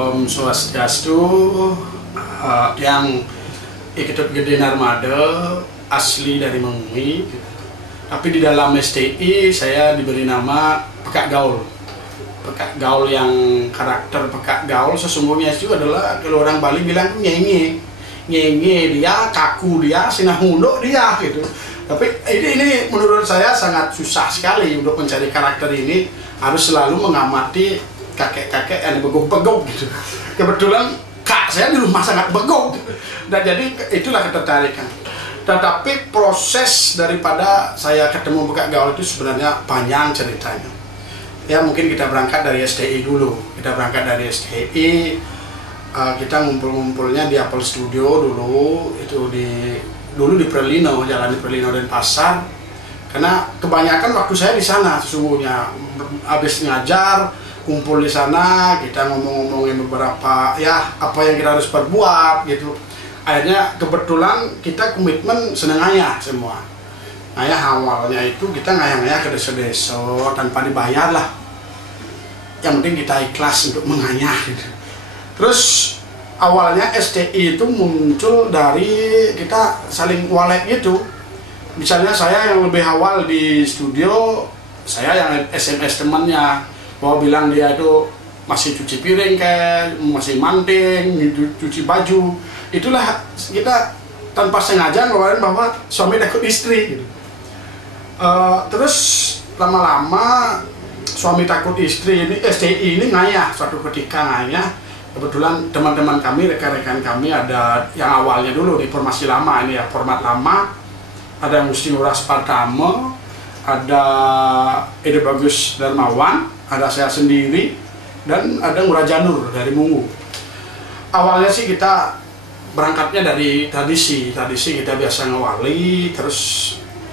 Om Swastiastu, yang ikut Gede Narmada, asli dari Mengui. Tapi di dalam STI saya diberi nama Pekak Gaul. Pekak Gaul yang karakter Pekak Gaul sesungguhnya itu adalah kalau orang Bali bilang nyenge. Nyenge dia, kaku dia, sinah munduk dia gitu. Tapi ini menurut saya sangat susah sekali untuk mencari karakter ini, harus selalu mengamati kakek-kakek yang begok-begok gitu. Kebetulan kak saya di rumah sangat begok, dan jadi itulah ketertarikan. Tetapi proses daripada saya ketemu Pekak Gaul itu sebenarnya panjang ceritanya. Ya mungkin kita berangkat dari STI dulu. Kita berangkat dari STI, kita ngumpul-ngumpulnya di Apple Studio dulu, itu dulu di Perlino, jalan di Perlino dan Pasar. Karena kebanyakan waktu saya di sana sesungguhnya, habis ngajar kumpul di sana, kita ngomong-ngomongin beberapa ya apa yang kita harus perbuat gitu. Akhirnya kebetulan kita komitmen seneng ngayah semua. Ngayah awalnya itu kita ngayah-ngayah ke desa-desa tanpa dibayar lah. Yang penting kita ikhlas untuk mengayah gitu. Terus awalnya STI itu muncul dari kita saling walek gitu. Misalnya saya yang lebih awal di studio, saya yang SMS temannya, bahwa bilang dia itu masih cuci piring kayak, masih manting, cuci baju. Itulah kita tanpa sengaja ngeluarin bahwa suami takut istri gitu. Terus lama-lama suami takut istri ini, STI ini ngayah, suatu ketika ngayah. Kebetulan teman-teman kami, rekan-rekan kami ada yang awalnya dulu di formasi lama ini ya, format lama. Ada Musti Ngurah Spartama, ada Ede Bagus Darmawan, ada saya sendiri, dan ada Ngurah Janur dari Mungu. Awalnya sih kita berangkatnya dari tradisi kita biasa ngewali, terus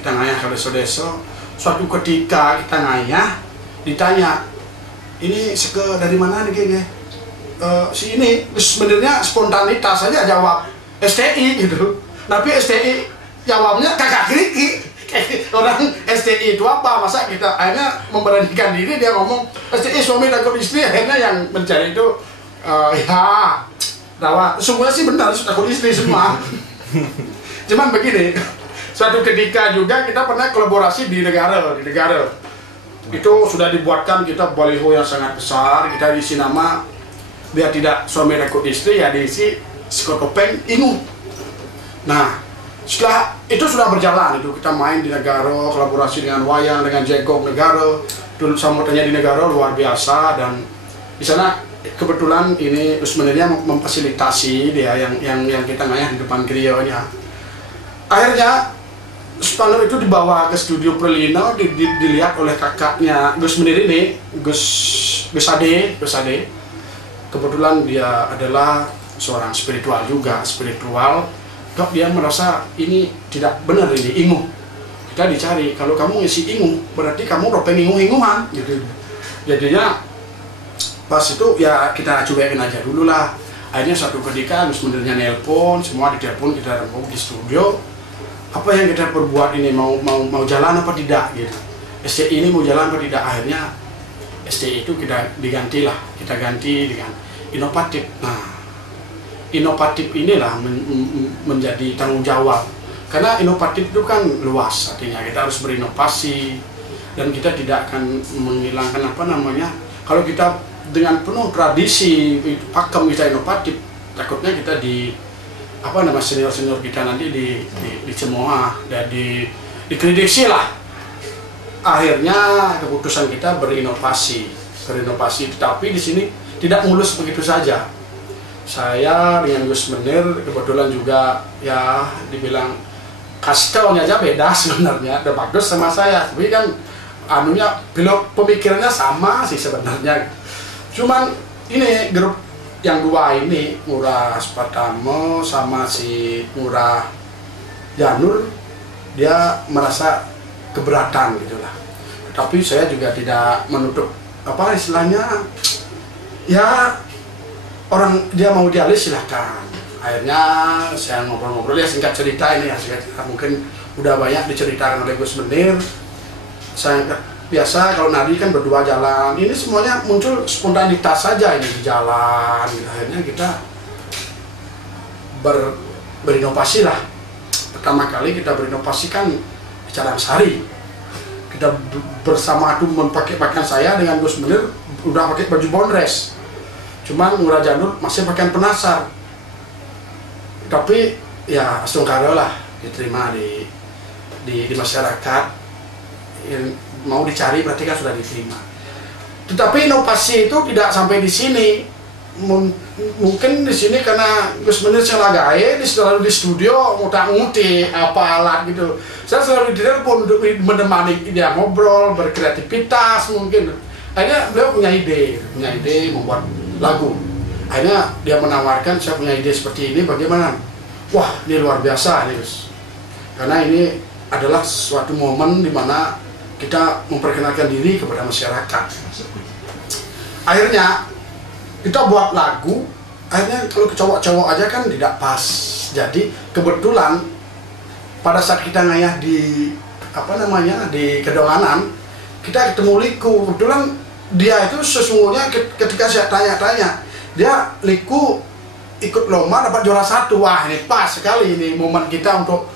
kita ngayah ke desa-desa. Suatu ketika kita ngayah, ditanya, ini seke dari mana nih kayaknya? Si ini sebenarnya spontanitas saja jawab STI gitu, tapi STI jawabnya kakak kriki. Orang STI itu apa, masa kita akhirnya memberanikan diri, dia ngomong STI suami takut istri. Akhirnya yang mencari itu ya bahwa sungguhnya sih benar takut istri semua. Cuman begini, suatu ketika juga kita pernah kolaborasi di negara itu sudah dibuatkan kita baliho yang sangat besar, kita diisi nama biar tidak suami takut istri, ya diisi Skotopeng Ingu. Nah setelah itu sudah berjalan, itu kita main di negara, kolaborasi dengan wayang, dengan jegok negara, dulu sambutannya di negara luar biasa. Dan di sana kebetulan ini sebenarnya memfasilitasi dia yang kita ngayah di depan grionya. Akhirnya spanduk itu dibawa ke studio Perlino, dilihat oleh kakaknya Gus Menir ini, Gus Ade. Kebetulan dia adalah seorang spiritual juga, kok dia merasa ini tidak benar, ini ingu. Kita dicari, kalau kamu ngisi ingu berarti kamu ropeng ingu-inguan gitu. Jadinya pas itu ya kita cuekin aja dulu lah. Akhirnya suatu ketika Gus Menirnya nelpon, semua ditelepon, kita rembuk di studio. Apa yang kita perbuat ini mau jalan apa tidak gitu. STI ini mau jalan apa tidak. Akhirnya STI itu kita ganti dengan inovatif. Nah, inovatif inilah menjadi tanggung jawab, karena inovatif itu kan luas, artinya kita harus berinovasi dan kita tidak akan menghilangkan apa namanya. Kalau kita dengan penuh tradisi pakem kita inovatif, takutnya kita senior kita nanti dicemooh dan dikritisi lah. Akhirnya keputusan kita berinovasi, tetapi di sini tidak mulus begitu saja. Saya dengan Gus Menir kebetulan juga ya dibilang kastelnya aja beda sebenarnya, udah bagus sama saya, tapi kan anunya belok pemikirannya sama sih sebenarnya. Cuman ini grup yang dua ini, Ngurah Spartama sama si Ngurah Janur, dia merasa keberatan gitulah. Tapi saya juga tidak menutup apa istilahnya, ya orang dia mau dialis silahkan. Akhirnya saya ngobrol-ngobrol ya, singkat cerita ini ya, mungkin udah banyak diceritakan oleh Gus Menir. Saya biasa kalau nari kan berdua jalan, ini semuanya muncul spontanitas saja ini di jalan. Akhirnya kita berinovasi lah. Pertama kali kita berinovasi kan di Cadang Sari. Kita bersama itu memakai pakaian saya dengan Gus Menir udah pakai baju bondres. Cuman Ngurah Janur masih pakaian penasar. Tapi ya sungkawa lah diterima di masyarakat. Yang mau dicari berarti kan sudah diterima. Tetapi inovasi itu tidak sampai di sini. Mungkin di sini karena Gus Menir selagae selalu di studio ngutang-nguti apa alat gitu. Saya selalu ditelepon untuk menemani dia ngobrol, berkreativitas mungkin. Akhirnya beliau punya ide membuat lagu. Akhirnya dia menawarkan, saya punya ide seperti ini, bagaimana? Wah, ini luar biasa nih Gus. Karena ini adalah suatu momen di mana kita memperkenalkan diri kepada masyarakat. Akhirnya kita buat lagu, akhirnya kalau ke cowok-cowok aja kan tidak pas. Jadi kebetulan pada saat kita ngayah di di Kedonganan, kita ketemu Liku. Kebetulan dia itu sesungguhnya ketika saya tanya-tanya, dia Liku ikut lomba dapat juara 1. Wah, ini pas sekali ini momen kita untuk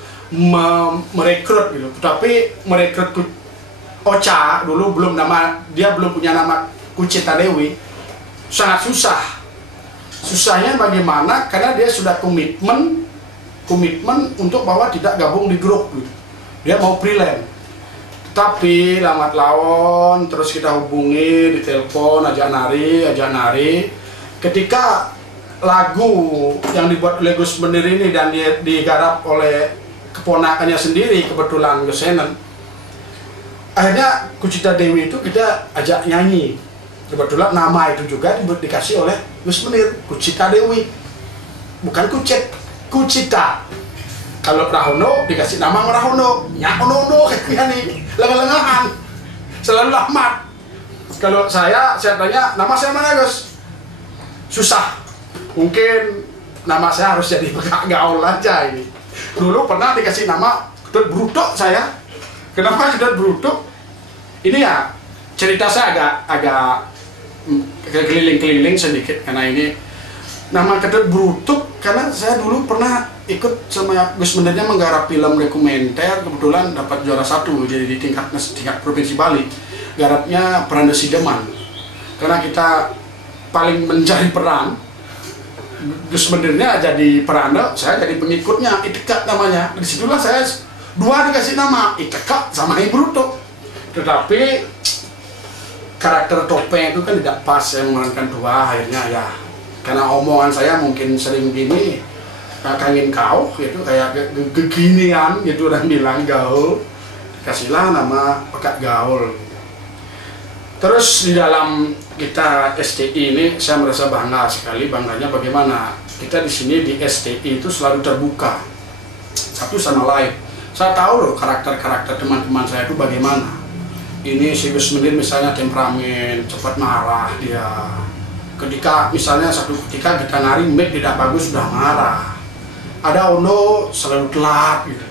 merekrut gitu. Tapi merekrut Ocha dulu dia belum punya nama Kucita Dewi. Sangat susah. Susahnya bagaimana? Karena dia sudah komitmen untuk bahwa tidak gabung di grup gitu. Dia mau freelance. Tapi lambat laun terus kita hubungi, ditelepon, ajak nari. Ketika lagu yang dibuat oleh Gus Menir ini dan digarap oleh keponakannya sendiri, kebetulan Gus Senen, akhirnya Kucita Dewi itu kita ajak nyanyi. Kebetulan nama itu juga dikasih oleh Gus Menir, Kucita Dewi, bukan Kucita. Kalau Rahono dikasih nama Rahono, Nyakonono kayak nih, lengah-lengahan, selalu Ahmad. Kalau saya tanya nama saya mana Gus? Susah. Mungkin nama saya harus jadi Pekak Gaul aja ini. Dulu pernah dikasih nama Kedut Brutuk saya. Kenapa Kedut Brutuk? Ini ya cerita saya agak keliling-keliling sedikit karena ini nama Kedut Brutuk karena saya dulu pernah ikut sama Gus Menirnya menggarap film dokumenter, kebetulan dapat juara 1 jadi di tingkat provinsi Bali. Garapnya Peranda Sideman. Karena kita paling mencari peran, Gus Menirnya jadi peranda, saya jadi pengikutnya, Itekak namanya. Disitulah saya dua dikasih nama, Itekak sama Ibu Brutuk. Tetapi karakter topeng itu kan tidak pas, saya memerankan dua. Akhirnya ya karena omongan saya mungkin sering gini, kangin kau gitu, kayak keginian gitu, orang bilang gaul, kasihlah nama Pekak Gaul. Terus di dalam kita STI ini saya merasa bangga sekali. Bangganya bagaimana kita di sini di STI itu selalu terbuka satu sama lain. Saya tahu loh karakter teman-teman saya itu bagaimana. Ini si Gus Menir misalnya temperamen, cepat marah dia. Ketika misalnya ketika kita nari mic tidak bagus sudah marah. Ada Ono selalu telat gitu.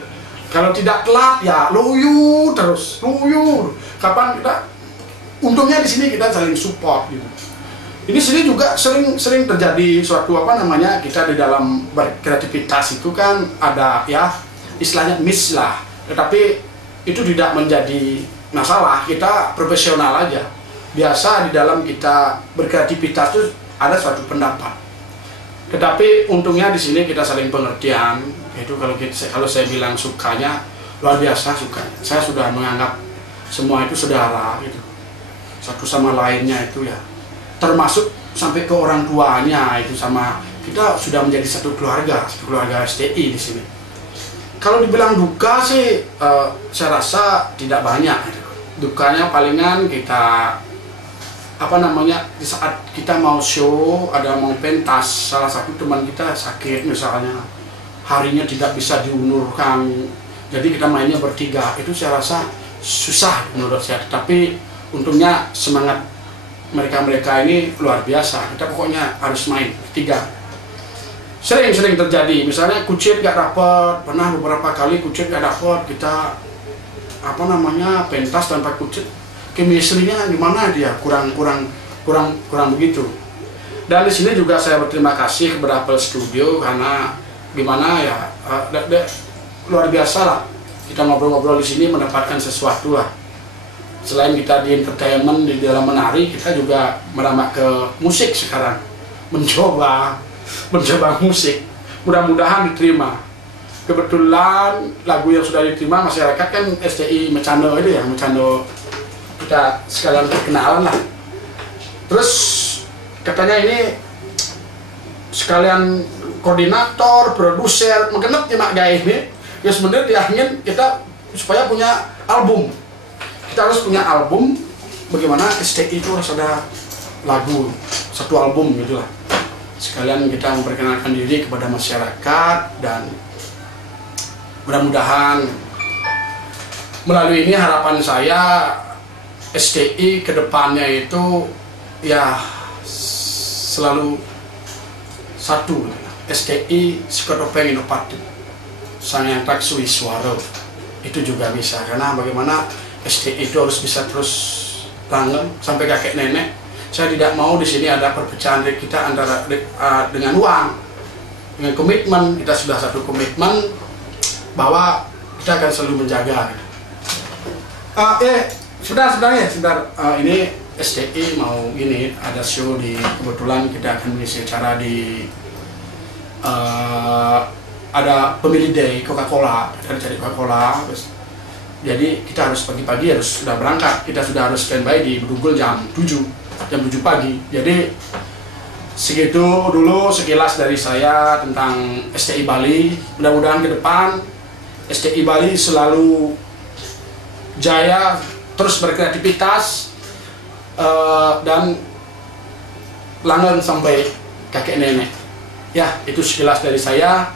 Kalau tidak telat ya loyo terus, loyo. Kapan kita? Untungnya di sini kita saling support gitu. Ini sini juga sering terjadi suatu kita di dalam berkreativitas itu kan ada ya istilahnya miss lah. Tetapi itu tidak menjadi masalah, kita profesional aja. Biasa di dalam kita berkreativitas itu ada suatu pendapat. Tetapi untungnya di sini kita saling pengertian. Itu kalau saya bilang sukanya luar biasa sukanya. Saya sudah menganggap semua itu saudara gitu. Satu sama lainnya itu ya. Termasuk sampai ke orang tuanya itu sama kita sudah menjadi satu keluarga STI di sini. Kalau dibilang duka sih saya rasa tidak banyak gitu. Dukanya palingan kita di saat kita mau show, ada mau pentas, salah satu teman kita sakit misalnya, harinya tidak bisa diunurkan, jadi kita mainnya bertiga. Itu saya rasa susah menurut saya, tapi untungnya semangat mereka ini luar biasa. Kita pokoknya harus main bertiga. Sering terjadi, misalnya kucit gak dapet, pernah beberapa kali kucit gak dapet, kita pentas tanpa kucit, chemistry-nya gimana dia kurang begitu. Dan di sini juga saya berterima kasih kepada Apple Studio karena gimana ya luar biasa lah, kita ngobrol-ngobrol di sini mendapatkan sesuatu lah. Selain kita di entertainment, di dalam menari, kita juga merambah ke musik sekarang, mencoba musik. Mudah-mudahan diterima. Kebetulan lagu yang sudah diterima masyarakat kan STI Mecano itu ya, Mecano kita sekalian perkenalan lah. Terus katanya ini sekalian koordinator, produser, mengenap ya mak gaya ini. Ya sebenarnya dia ingin kita supaya punya album. Kita harus punya album. Bagaimana STI itu harus ada lagu, satu album gitu lah. Sekalian kita memperkenalkan diri kepada masyarakat, dan mudah-mudahan melalui ini harapan saya STI kedepannya itu ya selalu satu. STI Sekotopeng inovatif sang yang tak suara itu juga bisa, karena bagaimana STI itu harus bisa terus langgeng sampai kakek nenek. Saya tidak mau di sini ada perpecahan kita antara dengan uang, dengan komitmen. Kita sudah satu komitmen bahwa kita akan selalu menjaga. Sebentar. Ini STI mau gini, ada show di, kebetulan kita akan mengisi acara di ada pemilih day Coca-Cola, kita cari Coca-Cola. Jadi kita harus pagi-pagi harus sudah berangkat, kita sudah harus standby di Bedugul jam 7 pagi. Jadi segitu dulu sekilas dari saya tentang STI Bali. Mudah-mudahan ke depan STI Bali selalu jaya, terus berkreativitas, dan langgeng sampai kakek nenek. Ya, itu sekilas dari saya.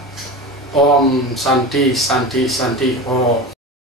Om Santi Santi Santi. Oh.